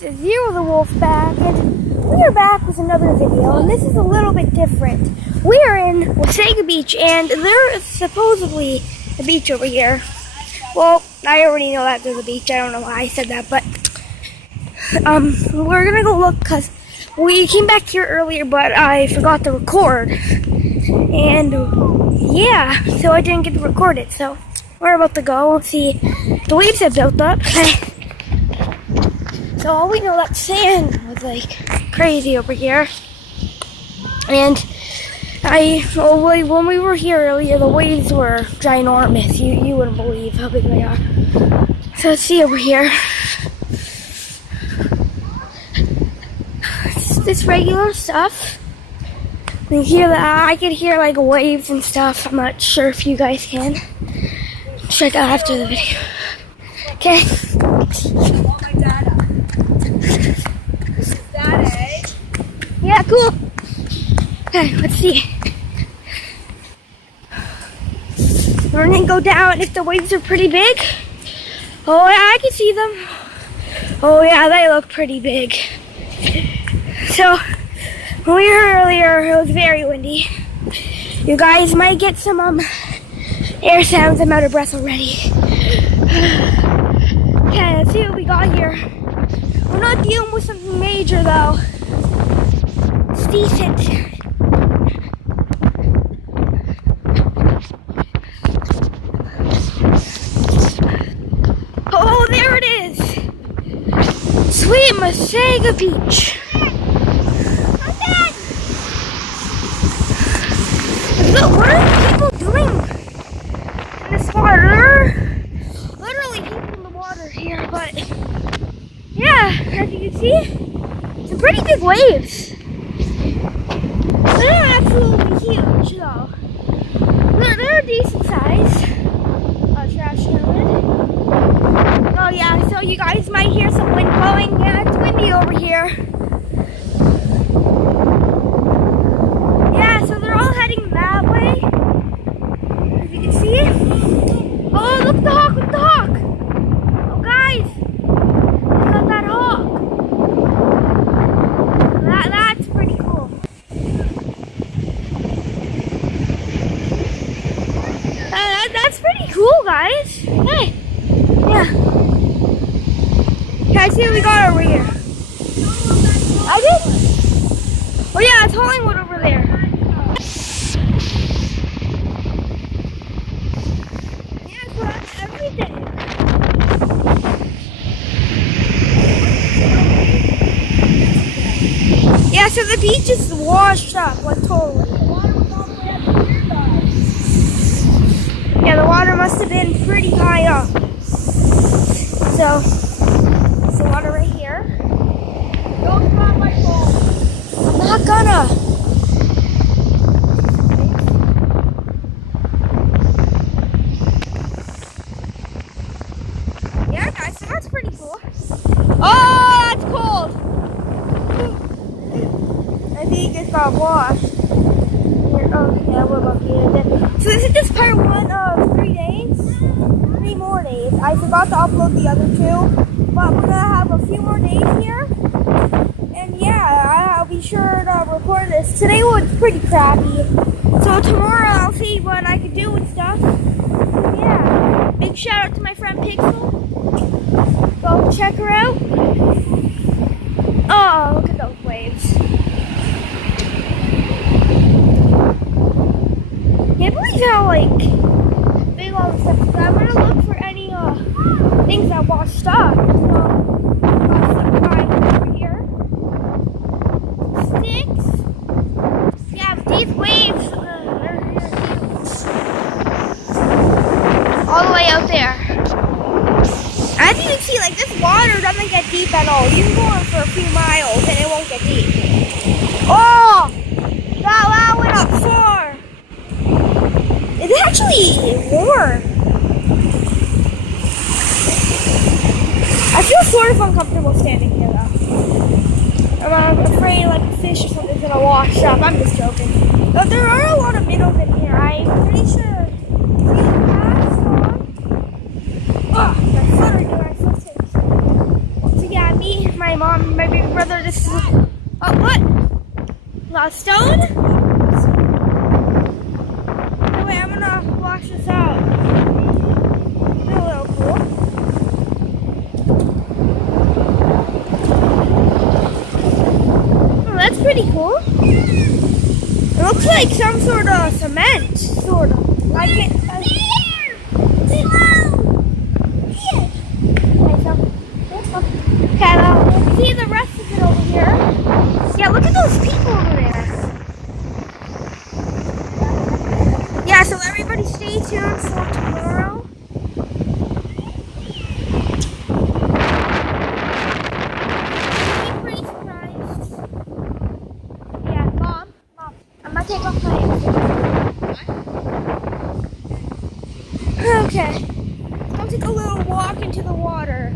It's Zero the Wolf back, and we are back with another video, and this is a little bit different. We are in Wasaga Beach, and there is supposedly a beach over here. Well, I already know that there's a beach. I don't know why I said that, but we're gonna go look because we came back here earlier, but I forgot to record, and yeah, so I didn't get to record it. So we're about to go see. The waves have built up. So all we know, that sand was like crazy over here. And when we were here earlier, the waves were ginormous. You wouldn't believe how big they are. So let's see over here. It's this regular stuff. You hear that? I can hear like waves and stuff. I'm not sure if you guys can. Check out after the video. Okay. Yeah, cool. Okay, let's see. We're gonna go down if the waves are pretty big. Oh yeah, I can see them. Oh yeah, they look pretty big. So, when we were earlier, it was very windy. You guys might get some air sounds. I'm out of breath already. Okay, let's see what we got here. We're not dealing with something major though. It's decent. Oh, there it is. Sweet Wasaga Beach. What are people doing in this water? Literally people in the water here, but yeah, as you can see, some pretty big waves. They're not absolutely huge though. They're a decent size. Trash island. Oh yeah, so you guys might hear some wind blowing. Yeah, it's windy over here. Yeah, so they're all heading that way. As you can see. Oh, look at the hawk, look at the hawk. Oh guys, look at that hawk. That's pretty cool. That's pretty cool, guys. Hey, yeah. Can I see what we got over here? I did? Oh yeah, it's Hollingwood over there. Yeah, so that's everything. Yeah, so the beach is washed up, like totally. Yeah, the water must have been pretty high up. So, it's the water right here. Don't drop my phone. I'm not gonna. Yeah, guys, so that's pretty cool. Oh, that's cold. I think it's got washed. Here, oh, yeah, we're lucky. So this is just part 1 of 3 days. 3 more days. I forgot to upload the other 2, but we're gonna have a few more days here. And yeah, I'll be sure to record this. Today was pretty crappy. So tomorrow I'll see what I can do and stuff. Yeah. Big shout out to my friend Pixel. Go check her out. Oh, look at those waves. Can't believe how like big all the stuff is. I'm gonna look for any things that washed up. So got some guy over here. Sticks. Yeah, but these waves are all the way out there. As you can see, like this water doesn't get deep at all. You can go on for a few miles and it won't get deep. Oh, that went up far. It's actually warm. I feel sort of uncomfortable standing here though. I'm afraid like a fish or something's gonna wash up. I'm just joking. But there are a lot of minnows in here. I'm pretty sure. See the paths on? Oh, my foot right there. So yeah, my mom and my baby brother. This is what? Lost stone? Oh wait, I'm gonna wash this out. It's a little cool. Oh, that's pretty cool. It looks like some sort of cement, sort of. I can't. Okay, let's see the rest of it over here. Yeah, look at those people over there. Yeah, so everybody stay tuned for tomorrow. I'm pretty surprised. Yeah, Mom, I'm gonna take off my Okay, I'll take a little walk into the water.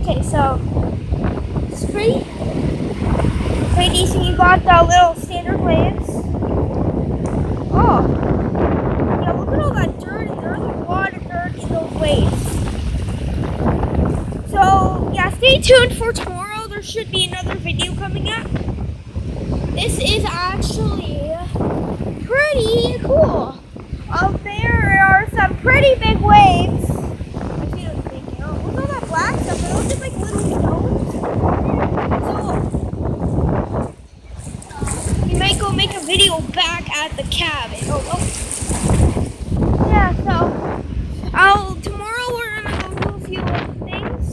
Okay, so it's pretty decent. You got the little standard waves. Oh, yeah, look at all that dirt. There's a lot of dirt in those waves. So, yeah, stay tuned for tomorrow. There should be another video coming up. This is actually pretty cool. Out there are some pretty big waves. Look at all that black stuff. They're all just like little stones. So, you might go make a video back at the cabin. Oh. Yeah, so, tomorrow we're gonna go do a few other things.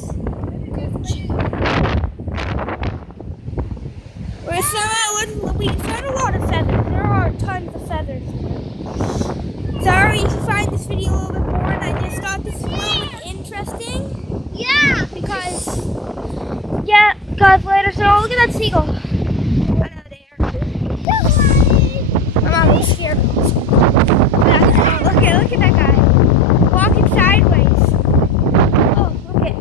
We found a lot of feathers. There are tons of feathers here. Sorry if you find this video a little bit boring. I just thought this was a little bit interesting. Yeah. Because later, so look at that seagull. Hello there. My mom is scared. Look at that guy. Walking sideways. Oh, look at.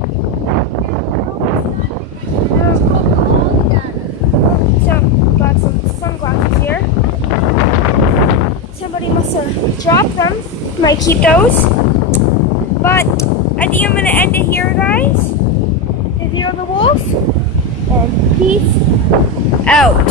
So, got some sunglasses here. Somebody must have dropped them. Might keep those. But I think I'm going to end it here, guys. If you're the wolf. And peace out.